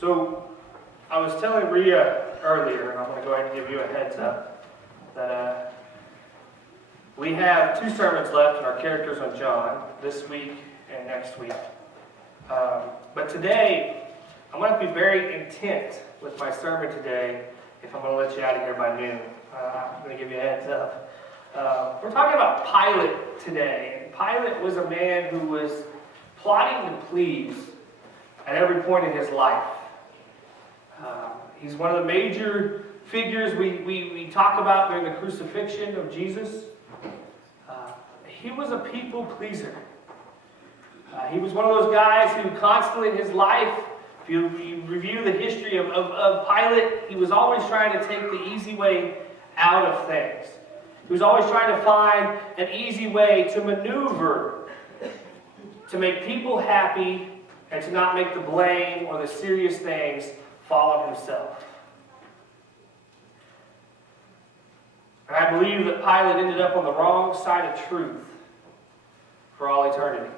So, I was telling Rhea earlier, and I'm going to go ahead and give you a heads up, that we have 2 sermons left in our characters on John, this week and next week. But today, I'm going to be very intent with my sermon today if I'm going to let you out of here by noon. I'm going to give you a heads up. We're talking about Pilate today. And Pilate was a man who was plotting to please at every point in his life. He's one of the major figures we talk about during the crucifixion of Jesus. He was a people pleaser. He was one of those guys who constantly in his life, if you review the history of Pilate, he was always trying to take the easy way out of things. He was always trying to find an easy way to maneuver, to make people happy, and to not make the blame or the serious things fall on himself. And I believe that Pilate ended up on the wrong side of truth for all eternity.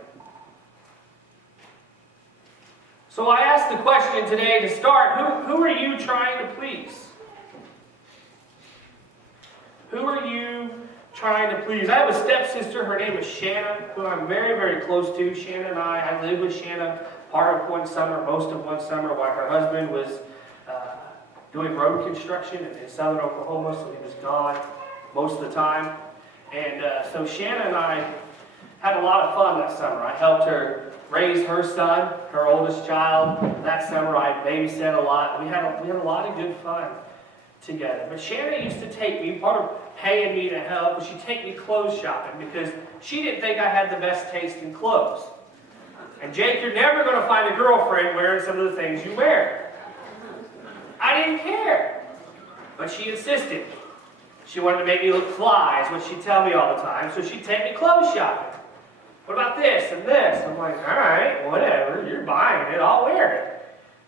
So I asked the question today to start, who are you trying to please? Who are you trying to please? I have a stepsister, her name is Shanna, who I'm very, very close to. Shanna and I lived with Shanna part of one summer, most of one summer, while her husband was doing road construction in southern Oklahoma, so he was gone most of the time. And so Shanna and I had a lot of fun that summer. I helped her raise her son, her oldest child. That summer I babysat a lot. We had a lot of good fun together. But Shanna used to take me, part of paying me to help, was she'd take me clothes shopping because she didn't think I had the best taste in clothes. And Jake, you're never going to find a girlfriend wearing some of the things you wear. I didn't care. But she insisted. She wanted to make me look fly, is what she'd tell me all the time. So she'd take me clothes shopping. What about this and this? I'm like, all right, whatever. You're buying it. I'll wear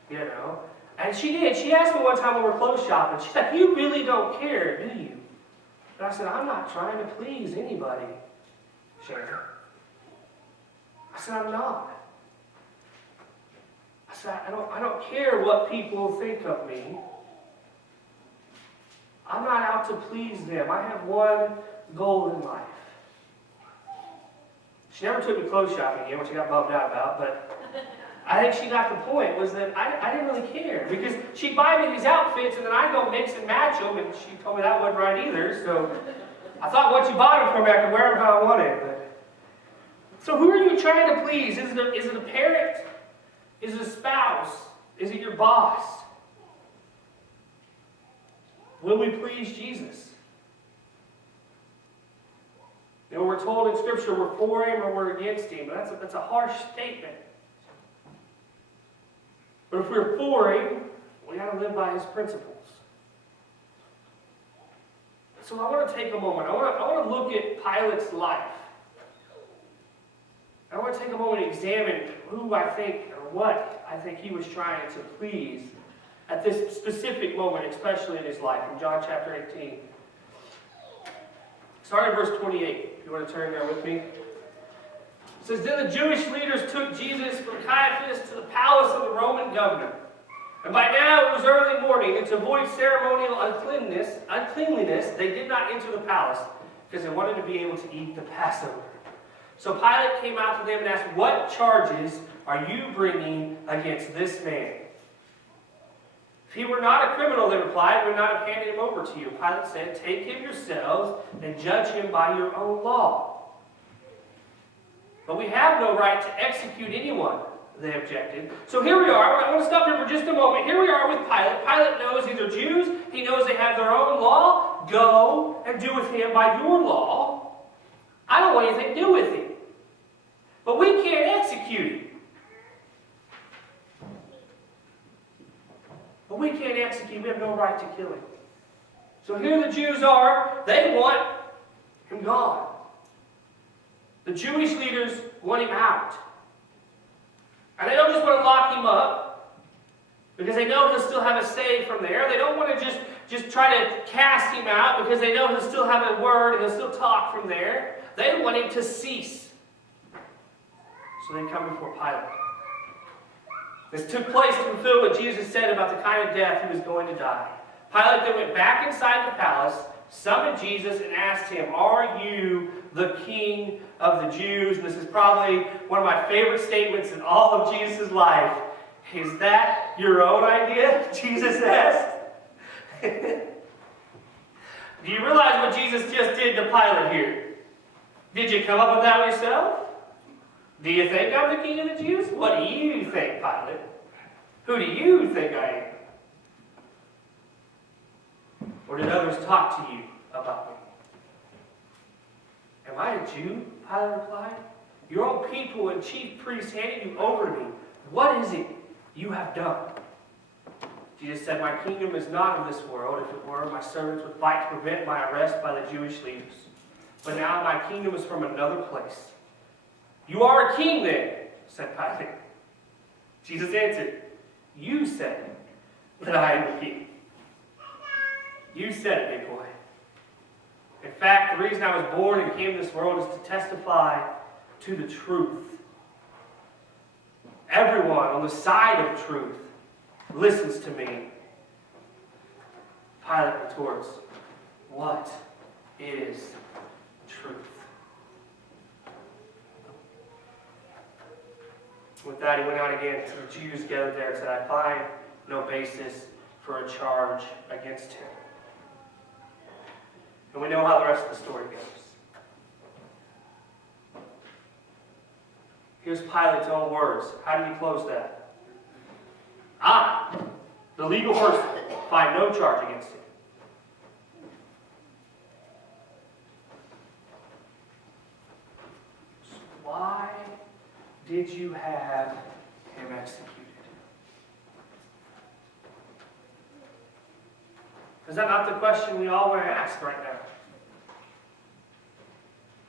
it. You know. And she did. She asked me one time when we were clothes shopping, she's like, you really don't care, do you? And I said, I'm not trying to please anybody, Shanna. I said, I'm not. I said, I don't care what people think of me. I'm not out to please them. I have one goal in life. She never took me clothes shopping again, which I got bummed out about, but I think she got the point, was that I didn't really care. Because she'd buy me these outfits, and then I'd go mix and match them, and she told me that wasn't right either, so I thought once you bought them for me, I could wear them how I wanted. So who are you trying to please? Is it a parent? Is it a spouse? Is it your boss? Will we please Jesus? You know, we're told in Scripture we're for Him or we're against Him. That's a harsh statement. But if we're for Him, we got to live by His principles. So I want to take a moment. I want to look at Pilate's life. I want to take a moment and examine who I think or what I think he was trying to please at this specific moment, especially in his life, in John chapter 18. Starting at verse 28, if you want to turn there with me. It says, Then the Jewish leaders took Jesus from Caiaphas to the palace of the Roman governor. And by now it was early morning, and to avoid ceremonial uncleanliness, they did not enter the palace, because they wanted to be able to eat the Passover. So Pilate came out to them and asked, What charges are you bringing against this man? If he were not a criminal, they replied, we would not have handed him over to you. Pilate said, Take him yourselves and judge him by your own law. But we have no right to execute anyone, they objected. So here we are. I want to stop here for just a moment. Here we are with Pilate. Pilate knows these are Jews. He knows they have their own law. Go and do with him by your law. I don't want anything to do with him. But we can't execute him. But we can't execute him. We have no right to kill him. So here the Jews are. They want him gone. The Jewish leaders want him out. And they don't just want to lock him up, because they know he'll still have a say from there. They don't want to just try to cast him out, because they know he'll still have a word and he'll still talk from there. They want him to cease. So they come before Pilate. This took place to fulfill what Jesus said about the kind of death he was going to die. Pilate then went back inside the palace, summoned Jesus, and asked him, "Are you the King of the Jews?" And this is probably one of my favorite statements in all of Jesus' life. "Is that your own idea?" Jesus asked. Do you realize what Jesus just did to Pilate here? Did you come up with that yourself? Do you think I'm the King of the Jews? What do you think, Pilate? Who do you think I am? Or did others talk to you about me? "Am I a Jew?" Pilate replied. "Your own people and chief priests handed you over to me. What is it you have done?" Jesus said, "My kingdom is not of this world. If it were, my servants would fight to prevent my arrest by the Jewish leaders. But now my kingdom is from another place." "You are a king then," said Pilate. Jesus answered, "You said that I am the king." You said it, big boy. In fact, the reason I was born and came to this world is to testify to the truth. Everyone on the side of truth listens to me. Pilate retorts, "What is truth?" With that, he went out again to the Jews gathered there and said, "I find no basis for a charge against him." And we know how the rest of the story goes. Here's Pilate's own words. How did he close that? "I, the legal person, find no charge against him." So why did you have him executed? Is that not the question we all want to ask right now?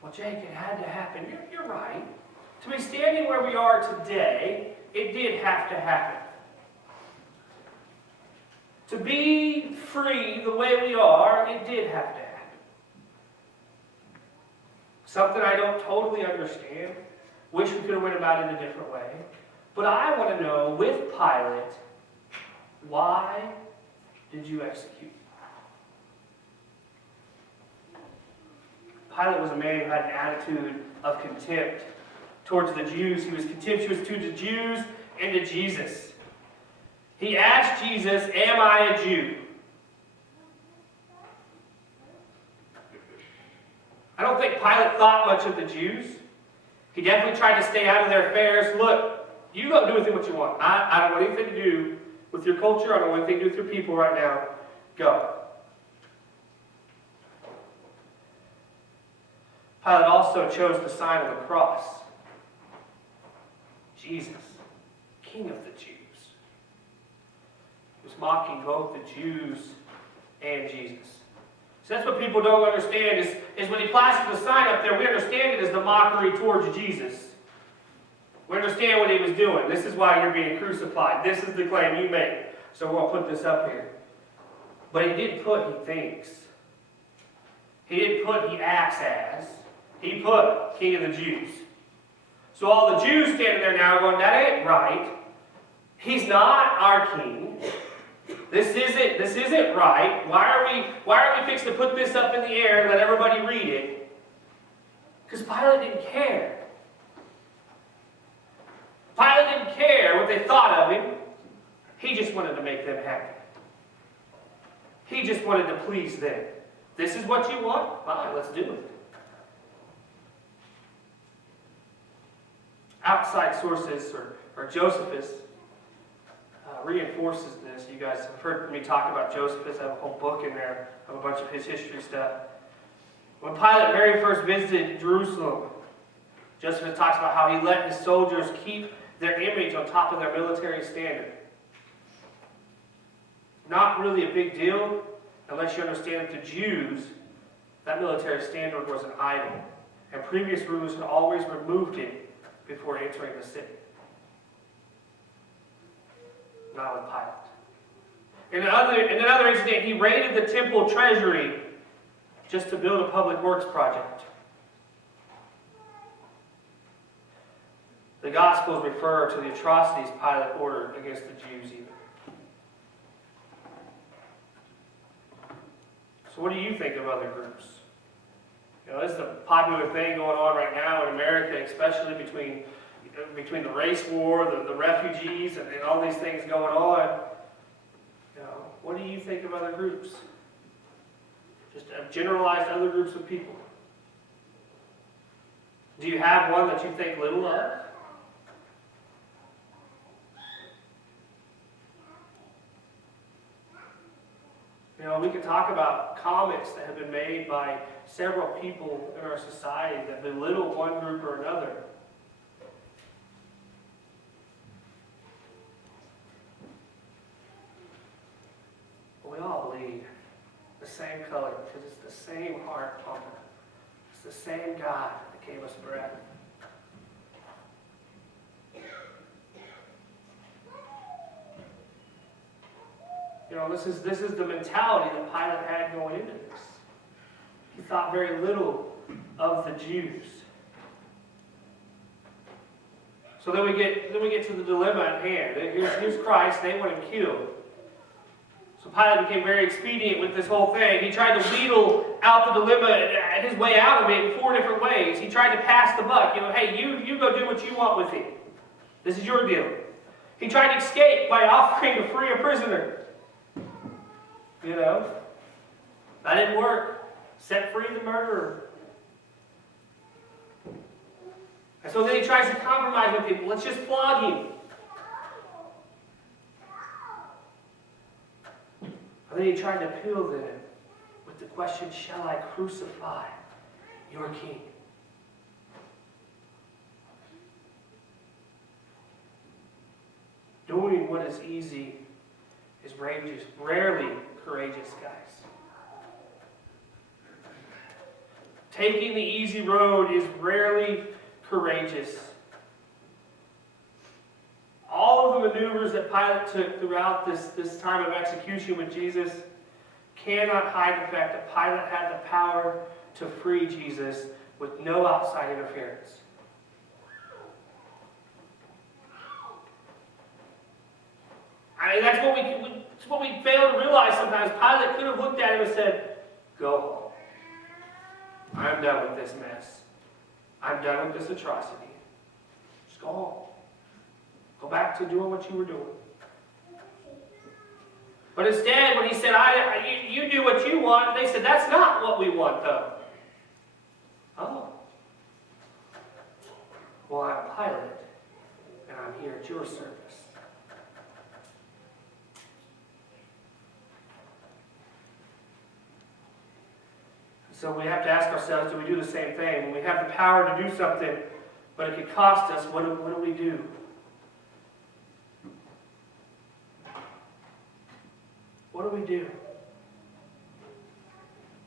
Well, Jake, it had to happen. You're right. To be standing where we are today, it did have to happen. To be free the way we are, it did have to happen. Something I don't totally understand. Wish we could have went about it a different way. But I want to know, with Pilate, why did you execute? Pilate was a man who had an attitude of contempt towards the Jews. He was contemptuous to the Jews and to Jesus. He asked Jesus, "Am I a Jew?" I don't think Pilate thought much of the Jews. He definitely tried to stay out of their affairs. "Look, you go do with it what you want. I don't want anything to do with your culture. I don't want anything to do with your people right now. Go." Pilate also chose the sign of the cross. Jesus, King of the Jews. He was mocking both the Jews and Jesus. So that's what people don't understand is when he plastered the sign up there, we understand it as the mockery towards Jesus. We understand what he was doing. This is why you're being crucified. This is the claim you make. So we'll put this up here. But he did put, he thinks. He didn't put, he acts as. He put, King of the Jews. So all the Jews standing there now are going, "That ain't right. He's not our king. This isn't right. Why are we fixing to put this up in the air and let everybody read it?" Because Pilate didn't care. Pilate didn't care what they thought of him. He just wanted to make them happy. He just wanted to please them. This is what you want? Fine, let's do it. Outside sources, or Josephus, reinforces this. You guys have heard me talk about Josephus. I have a whole book in there of a bunch of his history stuff. When Pilate very first visited Jerusalem, Josephus talks about how he let his soldiers keep their image on top of their military standard. Not really a big deal unless you understand that the Jews, that military standard was an idol. And previous rulers had always removed it before entering the city. Not with Pilate. In another incident, he raided the temple treasury just to build a public works project. the Gospels refer to the atrocities Pilate ordered against the Jews even. So what do you think of other groups? This is a popular thing going on right now in America, especially between the race war, the refugees, and all these things going on. What do you think of other groups? Just generalized other groups of people. Do you have one that you think little of? We can talk about comments that have been made by several people in our society that belittle one group or another. But we all bleed the same color because it's the same heart pumping. It's the same God that gave us breath. This is the mentality that Pilate had going into this. He thought very little of the Jews. So then we get to the dilemma at hand. Here's Christ. They want him killed. So Pilate became very expedient with this whole thing. He tried to wheedle out the dilemma, his way out of it in 4 different ways. He tried to pass the buck. Hey, you go do what you want with him. This is your deal. He tried to escape by offering to free a prisoner. That didn't work. Set free the murderer. And so then he tries to compromise with people. Let's just flog him. And then he tried to appeal them with the question, shall I crucify your king? Doing what is easy is rarely courageous, guys. Taking the easy road is rarely courageous. All of the maneuvers that Pilate took throughout this time of execution with Jesus cannot hide the fact that Pilate had the power to free Jesus with no outside interference. That's what we fail to realize sometimes. Pilate could have looked at him and said, go home. I'm done with this mess. I'm done with this atrocity. Just go home. Go back to doing what you were doing. But instead, when he said, you do what you want, they said, that's not what we want, though. Oh. Well, I'm Pilate, and I'm here at your service. So we have to ask ourselves, do we do the same thing? When we have the power to do something, but it could cost us, what do we do? What do we do?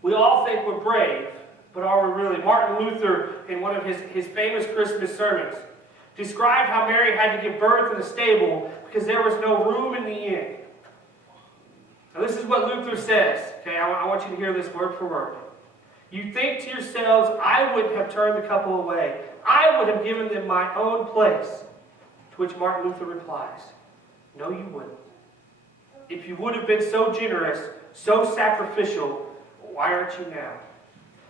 We all think we're brave, but are we really? Martin Luther, in one of his famous Christmas sermons, described how Mary had to give birth in a stable because there was no room in the inn. Now this is what Luther says. Okay, I want you to hear this word for word. You think to yourselves, I wouldn't have turned the couple away. I would have given them my own place. To which Martin Luther replies, no, you wouldn't. If you would have been so generous, so sacrificial, why aren't you now?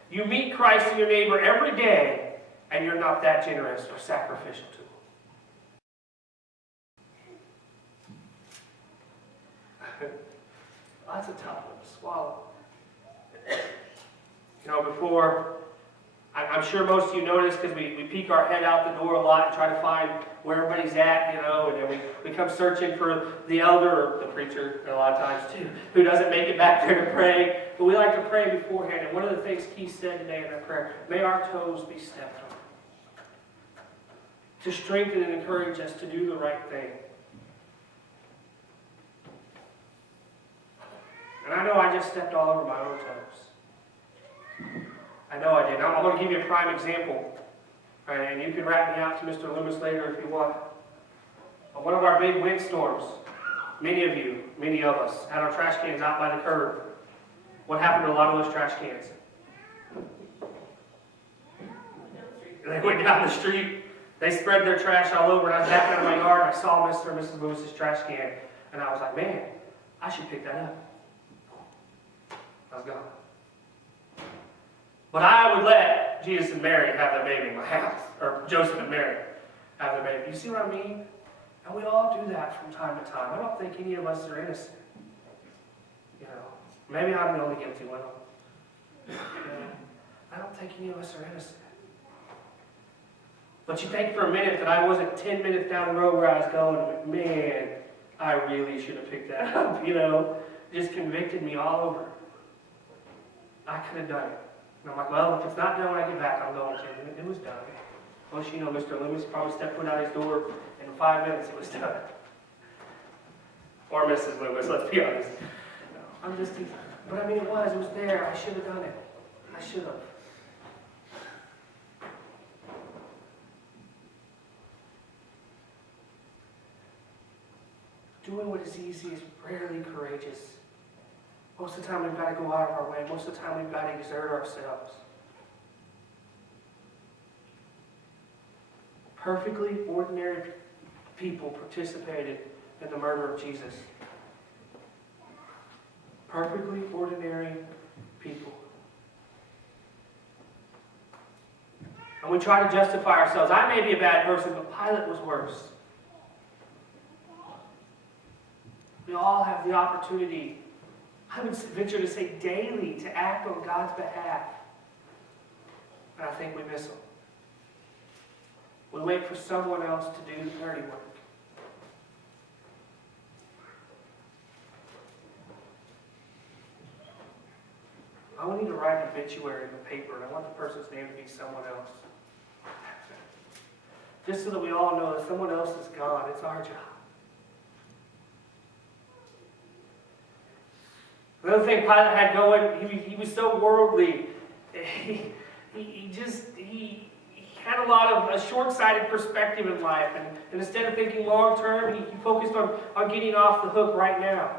You meet Christ in your neighbor every day, and you're not that generous or sacrificial to him. That's a tough one to swallow. Before, I'm sure most of you notice because we peek our head out the door a lot and try to find where everybody's at, and then we come searching for the elder or the preacher a lot of times too, who doesn't make it back there to pray. But we like to pray beforehand. And one of the things Keith said today in our prayer, may our toes be stepped on. To strengthen and encourage us to do the right thing. And I know I just stepped all over my own toes. I know I did. I'm going to give you a prime example. Right, and you can rat me out to Mr. Loomis later if you want. But one of our big windstorms, many of us, had our trash cans out by the curb. What happened to a lot of those trash cans? They went down the street. They spread their trash all over, and I was backing out of my yard, and I saw Mr. and Mrs. Lewis's trash can, and I was like, man, I should pick that up. I was gone. But I would let Jesus and Mary have their baby in my house, or Joseph and Mary have their baby. You see what I mean? And we all do that from time to time. I don't think any of us are innocent. You know, maybe I'm the only guilty one. You know, I don't think any of us are innocent. But you think for a minute that I wasn't 10 minutes down the road where I was going, man, I really should have picked that up, you know. Just convicted me all over. I could have done it. And I'm like, well, if it's not done when I get back, I'm going to. And it was done. Well, you know, Mr. Loomis probably stepped foot out his door, and in 5 minutes it was done. Or Mrs. Loomis, let's be honest. No, I'm just, but I mean, it was there. I should have done it. I should have. Doing what is easy is rarely courageous. Most of the time we've got to go out of our way. Most of the time we've got to exert ourselves. Perfectly ordinary people participated in the murder of Jesus. Perfectly ordinary people. And we try to justify ourselves. I may be a bad person, but Pilate was worse. We all have the opportunity, I would venture to say daily, to act on God's behalf. And I think we miss them. We wait for someone else to do the dirty work. I want you to write an obituary in the paper, and I want the person's name to be someone else. Just so that we all know that someone else is gone. It's our job. Another thing Pilate had going, he was so worldly. He had a lot of a short-sighted perspective in life. And instead of thinking long-term, he focused on getting off the hook right now.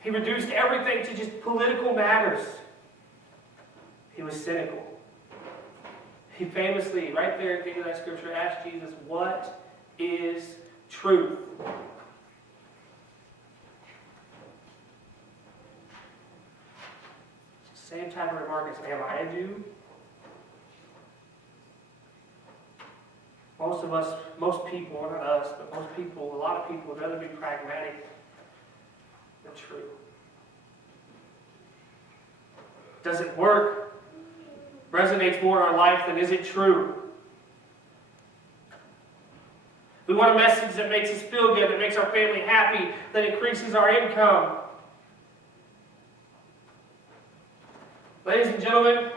He reduced everything to just political matters. He was cynical. He famously, right there at the end of that scripture, asked Jesus, "What is truth?" Same type of remark as, am I a Jew? Most of us, most people, not us, but most people, a lot of people would rather be pragmatic than true. Does it work? Resonates more in our life than is it true? We want a message that makes us feel good, that makes our family happy, that increases our income. Ladies and gentlemen,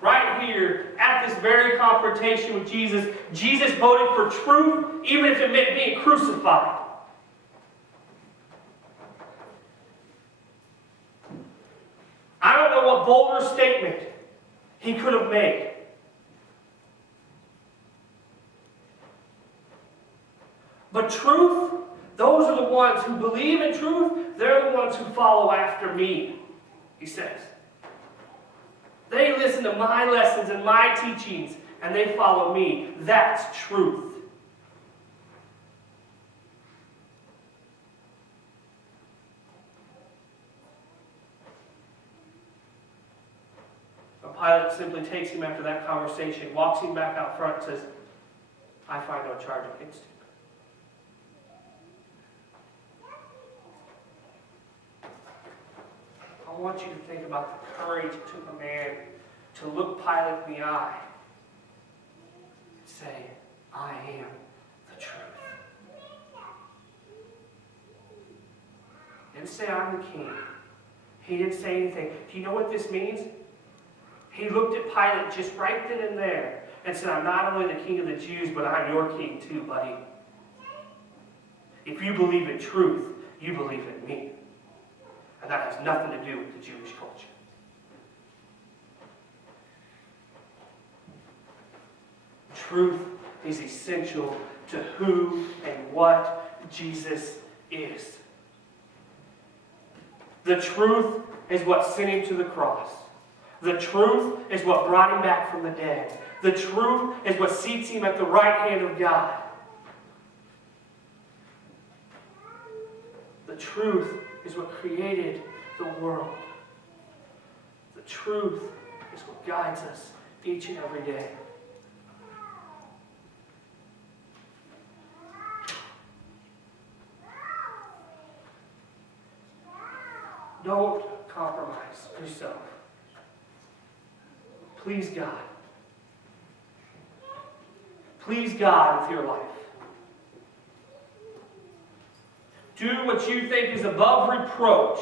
right here, at this very confrontation with Jesus, Jesus voted for truth, even if it meant being crucified. I don't know what bolder statement he could have made. But truth, those are the ones who believe in truth, they're the ones who follow after me, he says. They listen to my lessons and my teachings, and they follow me. That's truth. But Pilate simply takes him after that conversation, walks him back out front, and says, I find no charge against him. I want you to think about the courage it took a man to look Pilate in the eye and say, I am the truth. He didn't say, I'm the king. He didn't say anything. Do you know what this means? He looked at Pilate just right then and there and said, I'm not only the king of the Jews, but I'm your king too, buddy. If you believe in truth, you believe in me. And that has nothing to do with the Jewish culture. Truth is essential to who and what Jesus is. The truth is what sent him to the cross. The truth is what brought him back from the dead. The truth is what seats him at the right hand of God. The truth is what created the world. The truth is what guides us each and every day. Don't compromise yourself. Please God. Please God with your life. Do what you think is above reproach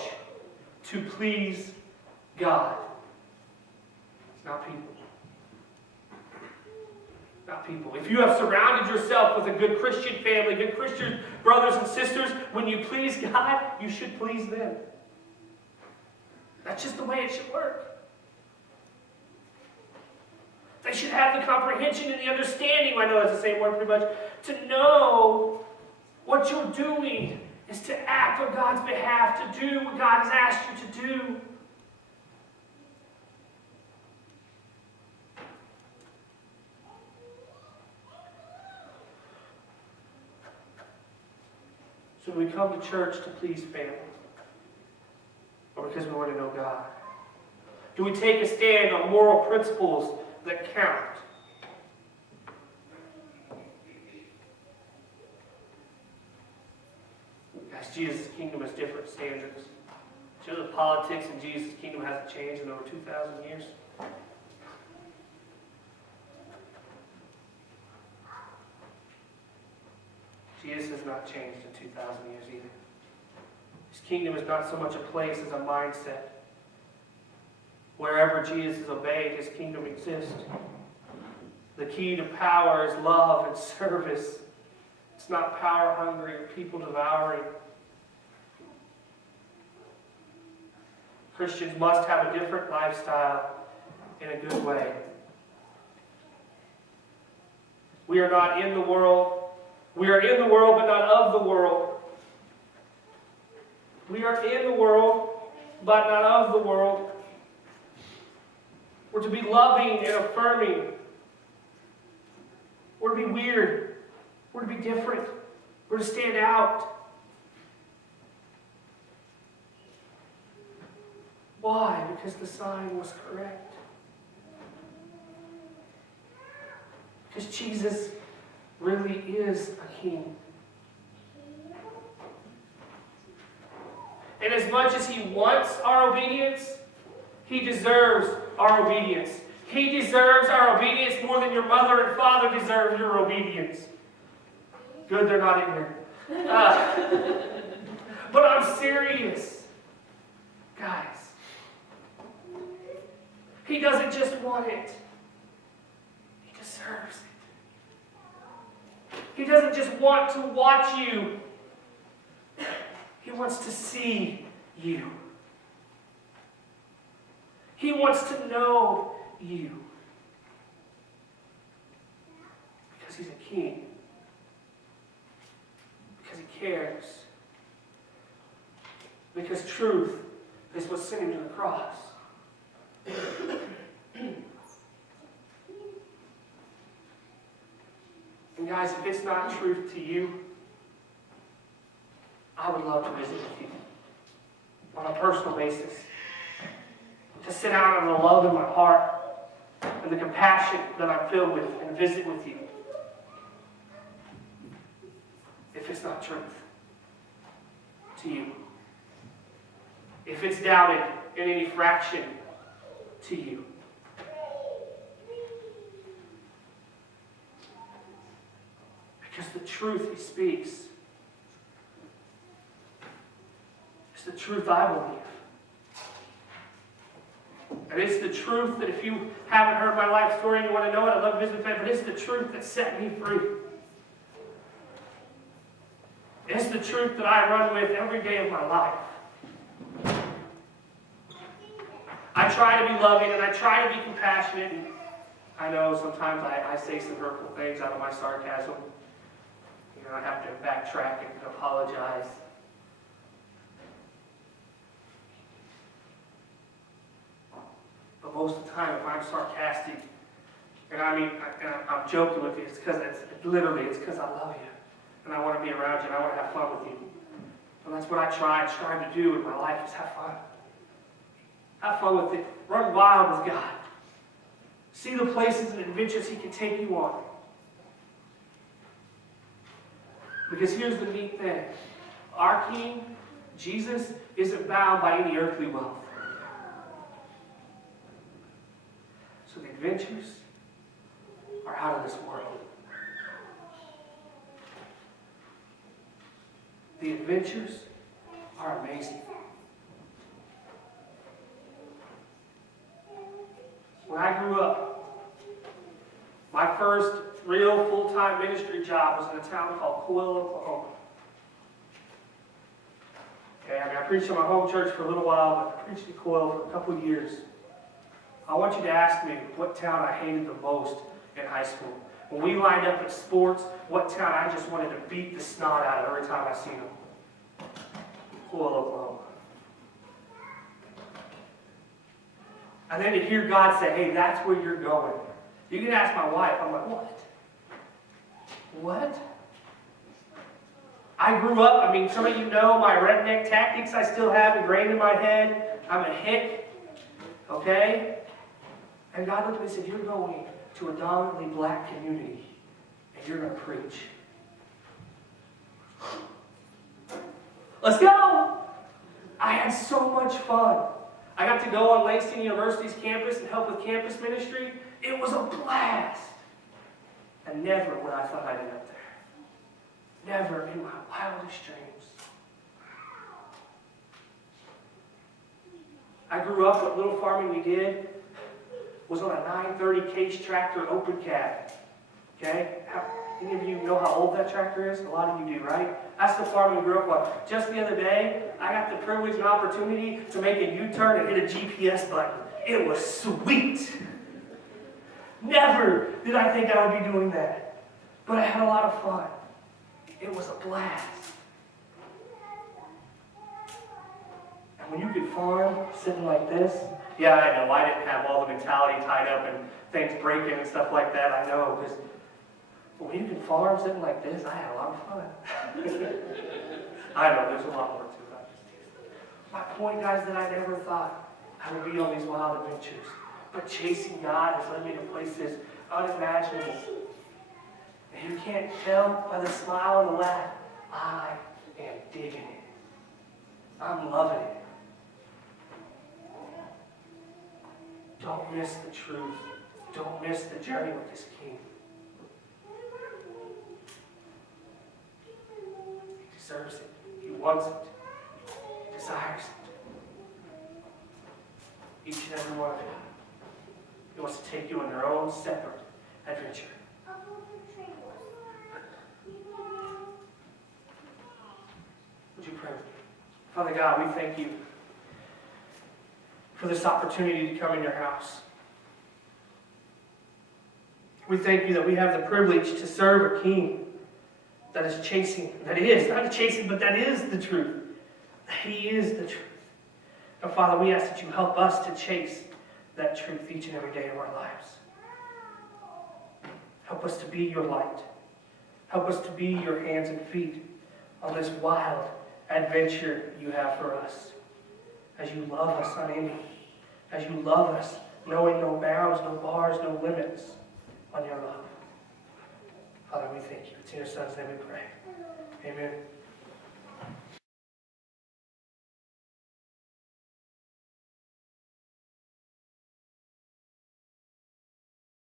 to please God. Not people. Not people. If you have surrounded yourself with a good Christian family, good Christian brothers and sisters, when you please God, you should please them. That's just the way it should work. They should have the comprehension and the understanding, I know that's the same word pretty much, to know what you're doing is to act on God's behalf, to do what God has asked you to do. So we come to church to please family, or because we want to know God? Do we take a stand on moral principles that count? Guys, Jesus' kingdom has different standards. So the politics in Jesus' kingdom hasn't changed in over 2,000 years. Jesus has not changed in 2,000 years either. His kingdom is not so much a place as a mindset. Wherever Jesus is obeyed, his kingdom exists. The key to power is love and service. It's not power hungry or people devouring. Christians must have a different lifestyle in a good way. We are not in the world. We are in the world, but not of the world. We are in the world, but not of the world. We're to be loving and affirming. We're to be weird. We're to be different. We're to stand out. Why? Because the sign was correct. Because Jesus really is a king. And as much as he wants our obedience, he deserves our obedience. He deserves our obedience more than your mother and father deserve your obedience. Good, they're not in here. But I'm serious. Guys, he doesn't just want it. He deserves it. He doesn't just want to watch you. He wants to see you. He wants to know you. Because he's a king. Because he cares. Because truth is what sent him to the cross. And guys, if it's not truth to you, I would love to visit with you on a personal basis. To sit down on the love in my heart and the compassion that I'm filled with and visit with you. If it's not truth to you. If it's doubted in any fraction to you. Because the truth he speaks is the truth I believe. And it's the truth that if you haven't heard my life story and you want to know it, I'd love to visit with that, but it's the truth that set me free. It's the truth that I run with every day of my life. I try to be loving and I try to be compassionate. And I know sometimes I say some hurtful things out of my sarcasm. You know, I have to backtrack and apologize. But most of the time, if I'm sarcastic, and I'm joking with you, it's because it's because I love you. And I want to be around you, and I want to have fun with you. And that's what I strive to do in my life, is have fun. Have fun with it. Run wild with God. See the places and adventures He can take you on. Because here's the neat thing. Our King, Jesus, isn't bound by any earthly wealth. So the adventures are out of this world. The adventures are amazing. When I grew up, my first real full-time ministry job was in a town called Coyle, Oklahoma. Okay, I preached in my home church for a little while, but I preached in Coyle for a couple of years. I want you to ask me what town I hated the most in high school. When we lined up at sports, what town I just wanted to beat the snot out of every time I seen them. Coyle, Oklahoma. And then to hear God say, hey, that's where you're going. You can ask my wife. I'm like, what? What? I grew up, some of you know my redneck tactics I still have ingrained in my head. I'm a hick. Okay? And God looked at me and said, you're going to a dominantly black community, and you're going to preach. Let's go! I had so much fun. I got to go on Langston University's campus and help with campus ministry. It was a blast. And never would I thought I'd end up there. Never in my wildest dreams. I grew up, what little farming we did was on a 930 case tractor open cab. Okay? Any of you know how old that tractor is? A lot of you do, right? That's the farm we grew up on. Just the other day, I got the privilege and opportunity to make a U-turn and hit a GPS button. It was sweet. Never did I think I would be doing that. But I had a lot of fun. It was a blast. And when you could farm sitting like this, yeah, I know, I didn't have all the mentality tied up and things breaking and stuff like that, I know, because when you can farm sitting like this, I had a lot of fun. I know, there's a lot more to it. My point, guys, that I never thought I would be on these wild adventures. But chasing God has led me to places unimaginable. And you can't tell by the smile and the laugh, I am digging it. I'm loving it. Don't miss the truth. Don't miss the journey with this King. He deserves it. He wants it. He desires it. Each and every one of you. He wants to take you on your own separate adventure. Would you pray with me? Father God, we thank you for this opportunity to come in your house. We thank you that we have the privilege to serve a King that is chasing, that is, not chasing, but that is the truth. He is the truth. And Father, we ask that you help us to chase that truth each and every day of our lives. Help us to be your light. Help us to be your hands and feet on this wild adventure you have for us. As you love us unending. As you love us, knowing no bounds, no bars, no limits on your love. Father, we thank you. It's in your Son's name we pray. Amen.